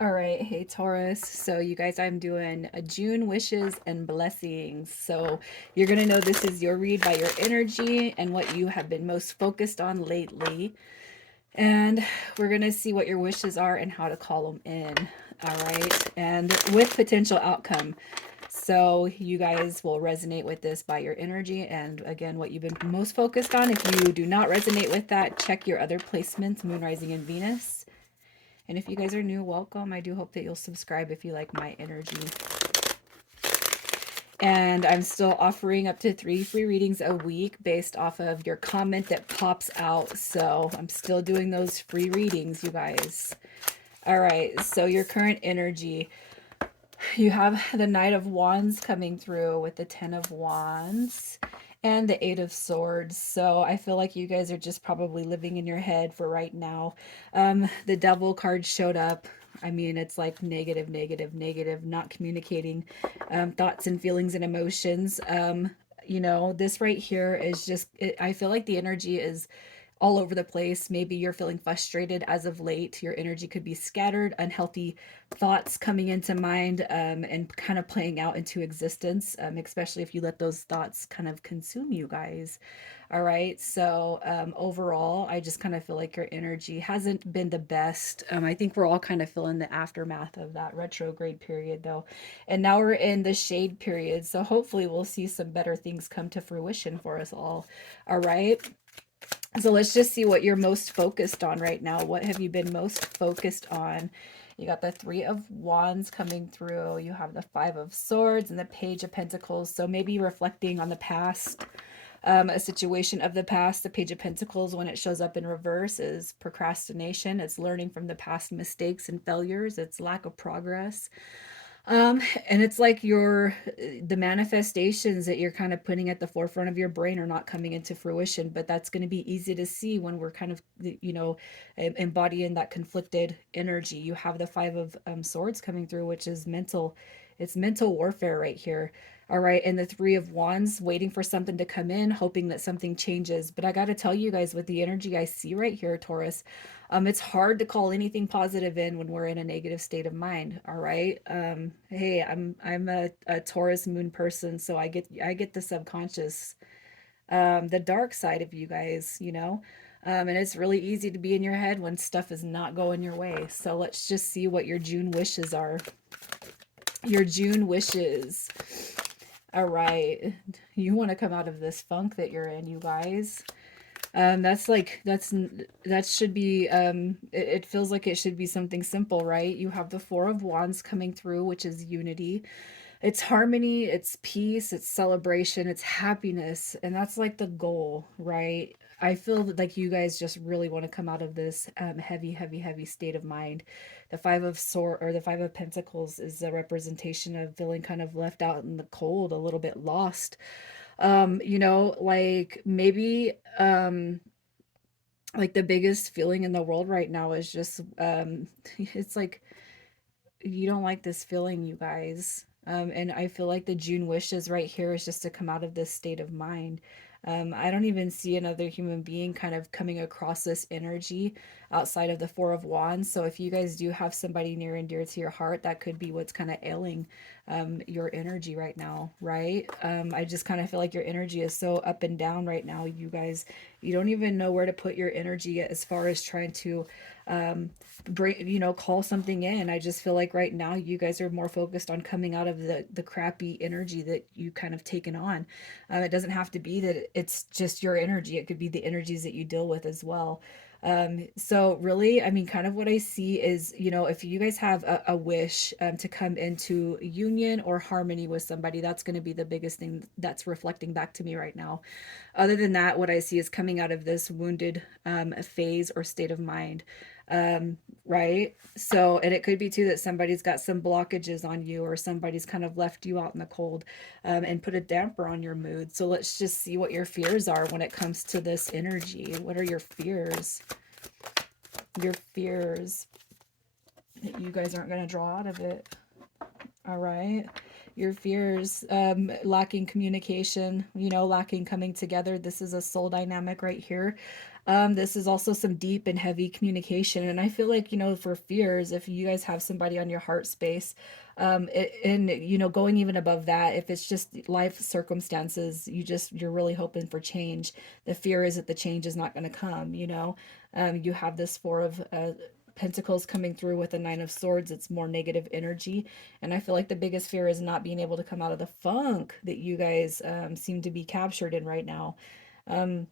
All right, hey Taurus. So you guys, I'm doing a June wishes and blessings. So you're gonna know this is your read by your energy and what you have been most focused on lately. And we're gonna see what your wishes are and how to call them in. All right, and with potential outcome. So you guys will resonate with this by your energy and again what you've been most focused on. If you do not resonate with that, check your other placements, Moon, Rising, and Venus. And if you guys are new, welcome. I do hope that you'll subscribe if you like my energy. And I'm still offering up to 3 free readings a week based off of your comment that pops out. So I'm still doing those free readings, you guys. All right, so your current energy. You have the Knight of Wands coming through with the Ten of Wands and the Eight of Swords. So I feel like you guys are just probably living in your head for right now. The Devil card showed up. I mean, it's like negative, negative, negative, not communicating thoughts and feelings and emotions. This right here is just, I feel like the energy is all over the place. Maybe you're feeling frustrated as of late. Your energy could be scattered, unhealthy thoughts coming into mind and kind of playing out into existence, especially if you let those thoughts kind of consume you guys. All right. So overall, I just kind of feel like your energy hasn't been the best. I think we're all kind of feeling the aftermath of that retrograde period, though. And now we're in the shade period. So hopefully, we'll see some better things come to fruition for us all. All right. So let's just see what you're most focused on right now. What have you been most focused on? You got the Three of Wands coming through. You have the Five of Swords and the Page of Pentacles. So maybe reflecting on the past, a situation of the past. The Page of Pentacles, when it shows up in reverse, is procrastination. It's learning from the past mistakes and failures. It's lack of progress. And it's like the manifestations that you're kind of putting at the forefront of your brain are not coming into fruition, but that's going to be easy to see when we're kind of, embodying that conflicted energy. You have the Five of Swords coming through, which is mental. It's mental warfare right here. All right. And the Three of Wands, waiting for something to come in, hoping that something changes. But I got to tell you guys, with the energy I see right here, Taurus, it's hard to call anything positive in when we're in a negative state of mind. All right. Hey, I'm a Taurus moon person, so I get the subconscious, the dark side of you guys, and it's really easy to be in your head when stuff is not going your way. So let's just see what your June wishes are. Your June wishes. All right. You want to come out of this funk that you're in, you guys. That should be it feels like it should be something simple, right? You have the Four of Wands coming through, which is unity. It's harmony, it's peace, it's celebration, it's happiness, and that's like the goal, right? I feel like you guys just really want to come out of this heavy, heavy, heavy state of mind. The Five of Pentacles is a representation of feeling kind of left out in the cold, a little bit lost. Like maybe like the biggest feeling in the world right now is just it's like you don't like this feeling, you guys. And I feel like the June wishes right here is just to come out of this state of mind. I don't even see another human being kind of coming across this energy outside of the Four of Wands. So if you guys do have somebody near and dear to your heart, that could be what's kind of ailing your energy right now, right? I just kind of feel like your energy is so up and down right now, you guys. You don't even know where to put your energy as far as trying to call something in. I just feel like right now you guys are more focused on coming out of the crappy energy that you kind of taken on. It doesn't have to be that it's just your energy. It could be the energies that you deal with as well. So really, I mean, kind of what I see is, if you guys have a wish to come into union or harmony with somebody, that's going to be the biggest thing that's reflecting back to me right now. Other than that, what I see is coming out of this wounded phase or state of mind. Right? So, and it could be too that somebody's got some blockages on you or somebody's kind of left you out in the cold and put a damper on your mood. So let's just see what your fears are when it comes to this energy. What are your fears? Your fears that you guys aren't going to draw out of it. All right. Your fears, lacking communication, lacking coming together. This is a soul dynamic right here. This is also some deep and heavy communication. And I feel like, for fears, if you guys have somebody on your heart space, and, going even above that, if it's just life circumstances, you're really hoping for change. The fear is that the change is not going to come. You have this Four of Pentacles coming through with the Nine of Swords. It's more negative energy. And I feel like the biggest fear is not being able to come out of the funk that you guys seem to be captured in right now. Um,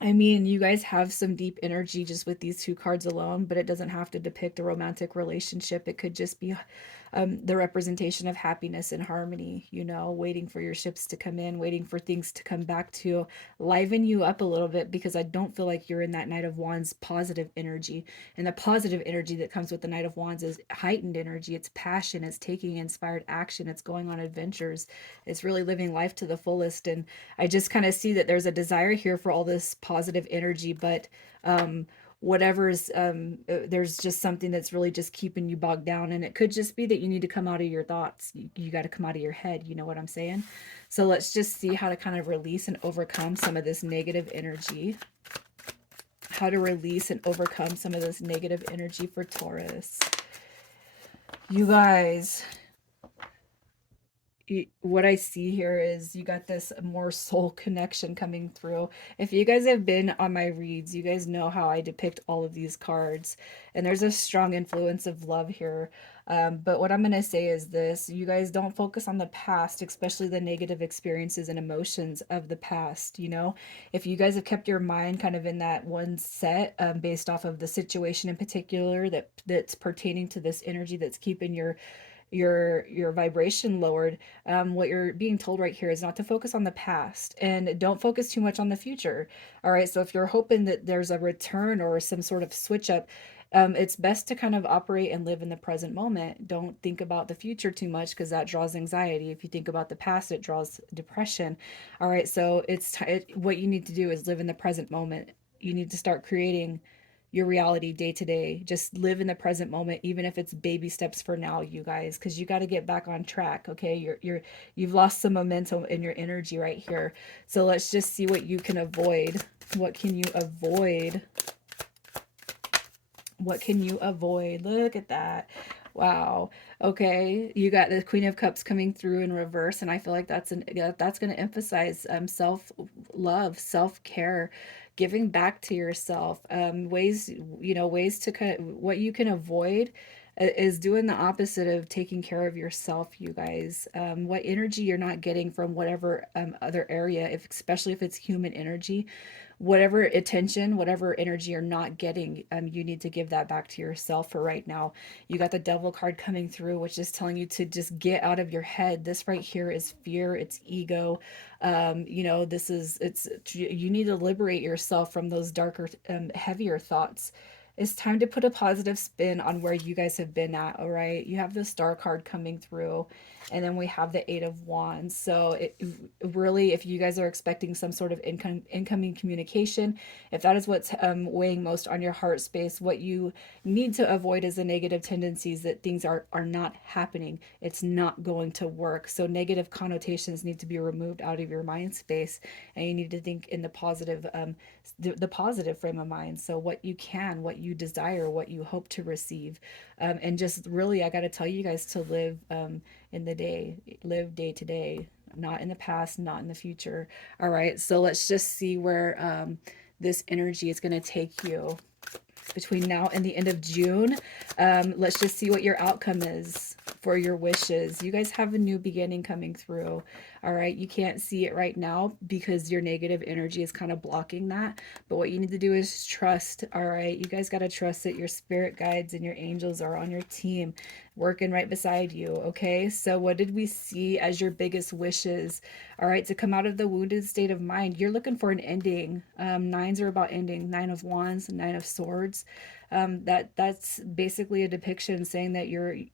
I mean, you guys have some deep energy just with these two cards alone, but it doesn't have to depict a romantic relationship. It could just be the representation of happiness and harmony, waiting for your ships to come in, waiting for things to come back to liven you up a little bit, because I don't feel like you're in that Knight of Wands positive energy. And the positive energy that comes with the Knight of Wands is heightened energy. It's passion, it's taking inspired action, it's going on adventures, it's really living life to the fullest. And I just kind of see that there's a desire here for all this positive energy, but whatever's there's just something that's really just keeping you bogged down, and it could just be that you need to come out of your thoughts. You got to come out of your head, you know what I'm saying? So let's just see how to kind of release and overcome some of this negative energy. How to release and overcome some of this negative energy for Taurus. You guys, what I see here is you got this more soul connection coming through. If you guys have been on my reads, you guys know how I depict all of these cards, and there's a strong influence of love here. But what I'm going to say is this: you guys don't focus on the past, especially the negative experiences and emotions of the past. If you guys have kept your mind kind of in that one set, based off of the situation in particular that's pertaining to this energy that's keeping your vibration lowered. What you're being told right here is not to focus on the past, and don't focus too much on the future. All right, so if you're hoping that there's a return or some sort of switch up, it's best to kind of operate and live in the present moment. Don't think about the future too much, because that draws anxiety. If you think about the past, it draws depression. All right, so what you need to do is live in the present moment. You need to start creating your reality day to day. Just live in the present moment, even if it's baby steps for now, you guys, because you got to get back on track. Okay, you've lost some momentum in your energy right here. So let's just see what you can avoid. What can you avoid? What can you avoid? Look at that. Wow. Okay, you got the Queen of Cups coming through in reverse, and I feel like that's going to emphasize self love, self care, giving back to yourself. Ways to kind of what you can avoid is doing the opposite of taking care of yourself, you guys. What energy you're not getting from whatever other area, if especially if it's human energy, whatever attention, whatever energy you're not getting, you need to give that back to yourself for right now. You got the Devil card coming through, which is telling you to just get out of your head. This right here is fear, it's ego. You need to liberate yourself from those darker, heavier thoughts. It's time to put a positive spin on where you guys have been at. All right, you have the Star card coming through, and then we have the Eight of Wands. So really, if you guys are expecting some sort of incoming communication, if that is what's weighing most on your heart space, what you need to avoid is the negative tendencies that things are not happening. It's not going to work. So negative connotations need to be removed out of your mind space, and you need to think in the positive frame of mind. So what you desire, what you hope to receive, and just really, I got to tell you guys to live in the day, live day to day, not in the past, not in the future. All right, so let's just see where this energy is going to take you between now and the end of June. Let's just see what your outcome is for your wishes. You guys have a new beginning coming through. All right, you can't see it right now because your negative energy is kind of blocking that. But what you need to do is trust. All right, you guys got to trust that your spirit guides and your angels are on your team, working right beside you. Okay, so what did we see as your biggest wishes? All right, to come out of the wounded state of mind, you're looking for an ending. Nines are about ending. Nine of Wands, Nine of Swords. That's basically a depiction saying that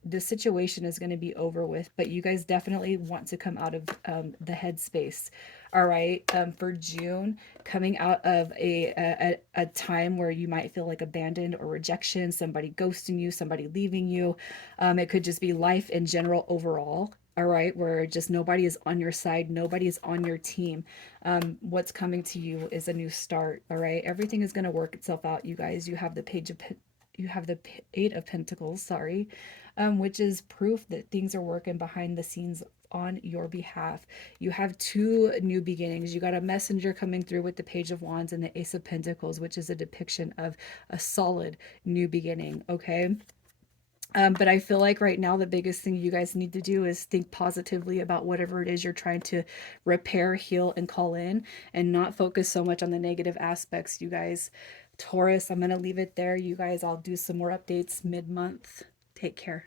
the situation is going to be over with, but you guys definitely want to come out of the headspace. All right, for June, coming out of a time where you might feel like abandoned or rejection, somebody ghosting you, somebody leaving you. It could just be life in general overall. all right, where just nobody is on your side, nobody is on your team. What's coming to you is a new start. All right, everything is going to work itself out, you guys. You have the you have the Eight of Pentacles, sorry, which is proof that things are working behind the scenes on your behalf. You have two new beginnings. You got a messenger coming through with the Page of Wands and the Ace of Pentacles, which is a depiction of a solid new beginning. Okay. But I feel like right now the biggest thing you guys need to do is think positively about whatever it is you're trying to repair, heal, and call in, and not focus so much on the negative aspects, you guys. Taurus, I'm going to leave it there. You guys, I'll do some more updates mid-month. Take care.